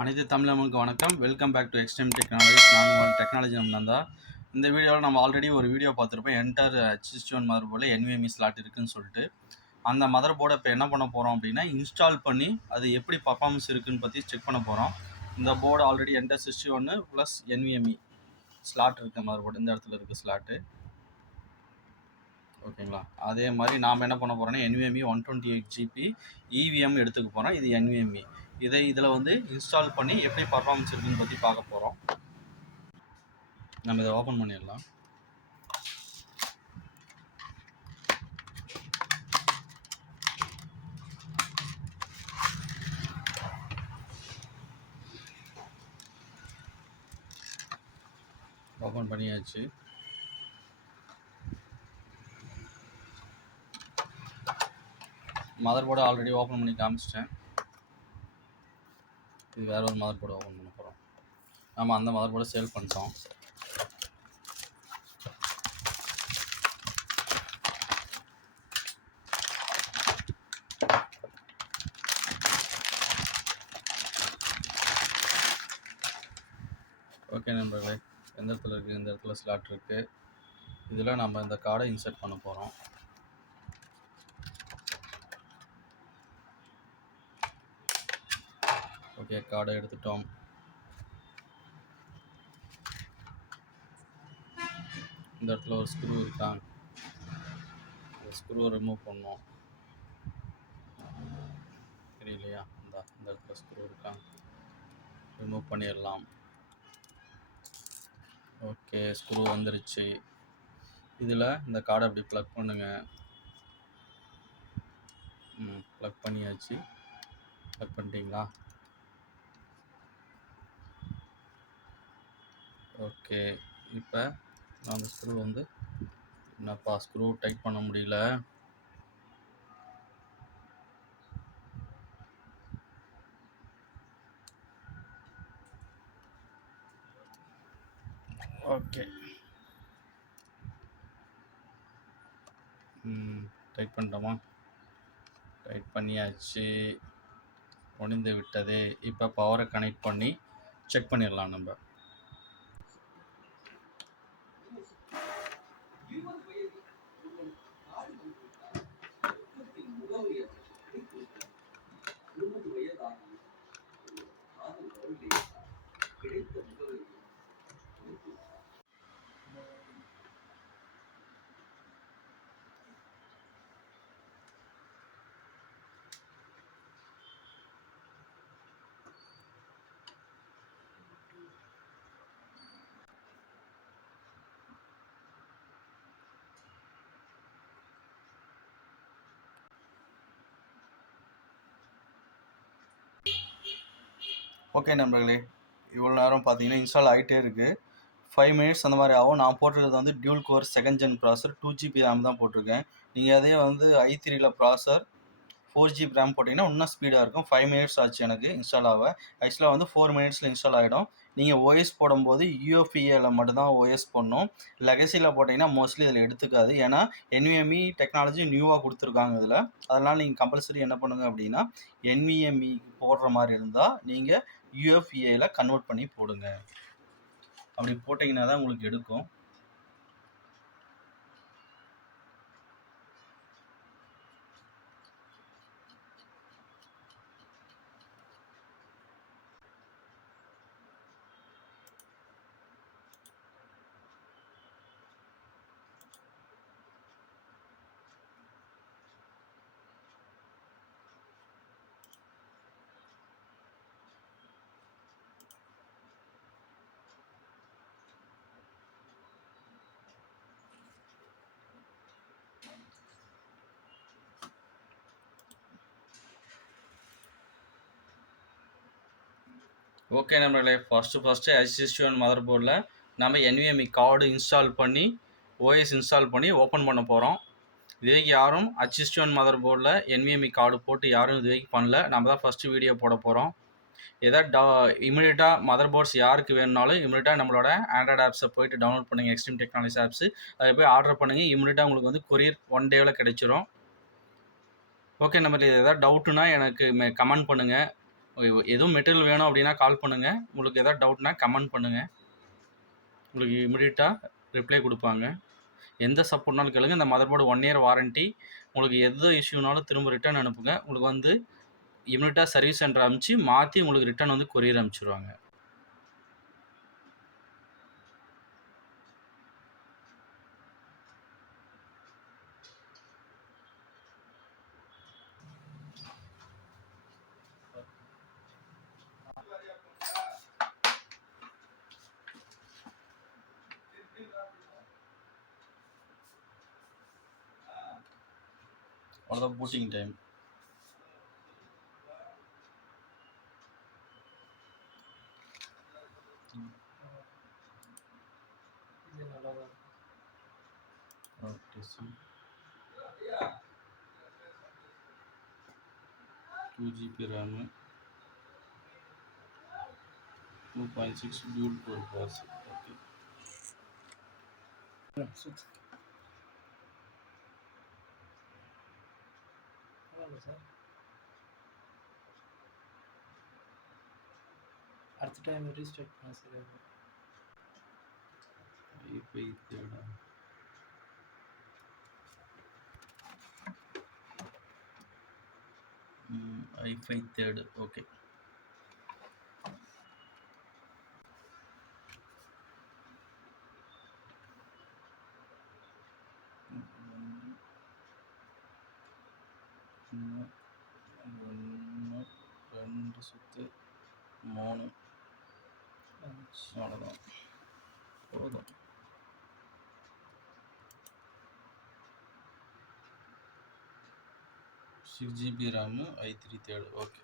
அனைத்து தமிழர்களுக்கு வணக்கம். Welcome back to Xtream Technologies. நான் உங்கள் டெக்னாலஜி நந்தா. இந்த வீடியோவில் நம்ம ஆல்ரெடி ஒரு வீடியோ பார்த்துருப்போம். என்டர் H61 மதர்போர்டில் NVMe ஸ்லாட் இருக்குன்னு சொல்லிட்டு. அந்த மதர் போர்டை இப்போ என்ன பண்ண போகிறோம் அப்படின்னா, இன்ஸ்டால் பண்ணி அது எப்படி பர்ஃபார்மன்ஸ் இருக்குன்னு பற்றி செக் பண்ண போகிறோம். இந்த board already enter 61 plus NVMe slot இருக்க மதர் போர்டு இந்த இடத்துல இருக்குது ஸ்லாட்டு. ஓகேங்களா? அதே மாதிரி நாம் என்ன பண்ண போகிறோம்னா NVMe 128 GB EVM எடுத்துக்க போகிறோம். இது NVMe. இதில் வந்து இன்ஸ்டால் பண்ணி எப்படி பர்ஃபார்மன்ஸ் இருக்குன்னு பற்றி பார்க்க போகிறோம். நம்ம இதை ஓப்பன் பண்ணிடலாம். ஓப்பன் பண்ணியாச்சு. மதர் போர்டை ஆல்ரெடி ஓப்பன் பண்ணி காமிச்சிட்டேன். இது வேற ஒரு மதர் போர்டு ஓப்பன் பண்ண போகிறோம். நம்ம அந்த மதர் போர்டை சேல் பண்ணிட்டோம். ஓகே நண்பர்களே, எந்த இடத்துல இருக்குது? இந்த இடத்துல ஸ்லாட் இருக்குது. இதில் நம்ம இந்த கார்டை இன்சர்ட் பண்ண போகிறோம். ஓகே, கார்டை எடுத்துட்டோம். இந்த இடத்துல ஒரு ஸ்க்ரூ இருக்கா, இந்த ஸ்க்ரூவை ரிமூவ் பண்ணோம். தெரியலையா? இந்த இடத்துல ஸ்க்ரூ இருக்கா, ரிமூவ் பண்ணிடலாம். ஓகே, ஸ்க்ரூ வந்துருச்சு. இதில் இந்த கார்டை அப்படி ப்ளக் பண்ணுங்க. ப்ளக் பண்ணியாச்சு. ப்ளக் பண்ணிட்டீங்களா? ஓகே, இப்போ நான் அந்த ஸ்க்ரூ வந்து என்னப்பா ஸ்க்ரூ டைட் பண்ண முடியல. Okay, tight பண்ணிட்டோமா? டைட் பண்ணியாச்சு. முடிந்து விட்டது. இப்போ பவரை கனெக்ட் பண்ணி செக் பண்ணிடலாம் நம்ம. ஓகே நண்பர்களே, இவ்வளோ நேரம் பார்த்தீங்கன்னா இன்ஸ்டால் ஆகிட்டே இருக்குது. 5 மினிட்ஸ் அந்த மாதிரி ஆகும். நான் போட்டிருக்கிறது வந்து டியூல் கோர் 2nd ஜென் ப்ராசர் 2 GB ரேம் தான் போட்டிருக்கேன். நீங்கள் அதே வந்து i3ல ப்ராசர் 4 GB ரேம் போட்டிங்கன்னா இன்னும் ஸ்பீடாக இருக்கும். 5 மினிட்ஸ் ஆச்சு எனக்கு இன்ஸ்டால் ஆக. ஆக்சுவலாக வந்து 4 மினிட்ஸில் இன்ஸ்டால் ஆகிடும். நீங்கள் ஓஎஸ் போடும்போது UFEAல மட்டும்தான் ஓஎஸ் போடணும். லெகசியில் போட்டிங்கன்னா மோஸ்ட்லி இதில் எடுத்துக்காது. ஏன்னா NVMe டெக்னாலஜி நியூவாக கொடுத்துருக்காங்க இதில். அதனால் நீங்கள் கம்பல்சரி என்ன பண்ணுங்கள் அப்படின்னா NVMe போடுற மாதிரி இருந்தால் நீங்கள் UFEAல கன்வெர்ட் பண்ணி போடுங்க. அப்படி போட்டிங்கன்னா தான் உங்களுக்கு எடுக்கும். ஓகே நண்பர்களே, ஃபஸ்ட்டு H61 மதர் போர்டில் நம்ம NVMe கார்டு இன்ஸ்டால் பண்ணி ஓஎஸ் இன்ஸ்டால் பண்ணி ஓப்பன் பண்ண போகிறோம். இதுவரைக்கும் யாரும் H61 மதர் போர்டில் NVMe கார்டு போட்டு யாரும் இது வரைக்கும் பண்ணல. நம்ம தான் ஃபஸ்ட்டு வீடியோ போட போகிறோம். ஏதாவது இமீடியட்டாக மதர் போர்ட்ஸ் யாருக்கு வேணுனாலும் இமீடியட்டாக நம்மளோட ஆண்ட்ராய்டு ஆப்ஸை போய்ட்டு டவுன்லோட் பண்ணுங்கள். எக்ஸ்ட்ரீம் டெக்னாலஜிஸ் ஆப்ஸு அதை போய் ஆர்டர் பண்ணுங்கள். இமீடியட்டாக உங்களுக்கு வந்து கொரியர் 1 டேவில் கிடைச்சிரும். ஓகே நம்பர், இது எதாவது டவுட்டுனா எனக்கு கமெண்ட் பண்ணுங்கள். எதுவும் மெட்டீரியல் வேணும் அப்படின்னா கால் பண்ணுங்கள். உங்களுக்கு எதாவது டவுட்னா கமெண்ட் பண்ணுங்கள். உங்களுக்கு இமிடியேட்டாக ரிப்ளை கொடுப்பாங்க. எந்த சப்போர்ட்னாலும் கேளுங்க. இந்த மதர் போர்டு 1 இயர் வாரண்டி. உங்களுக்கு எது இஷ்யூனாலும் திரும்ப ரிட்டர்ன் அனுப்புங்க. உங்களுக்கு வந்து இமிடியேட்டாக சர்வீஸ் சென்டர் அனுப்பிச்சு மாற்றி உங்களுக்கு ரிட்டர்ன் வந்து கொரியர் அனுப்பிச்சிடுவாங்க. அவ்வளோதான் booting time. Okay sir. 2 GB RAM, 2.6 dual core processor. Okay. Sir அடுத்த டைம் ரீஸ்டார்ட் பண்ண sir. i5 தேடா. i5 third. Okay. ஒன்று, 2 சுத்து, 3. அவ்வளோதான், போதும். 6 GB RAM, i3 third. Okay.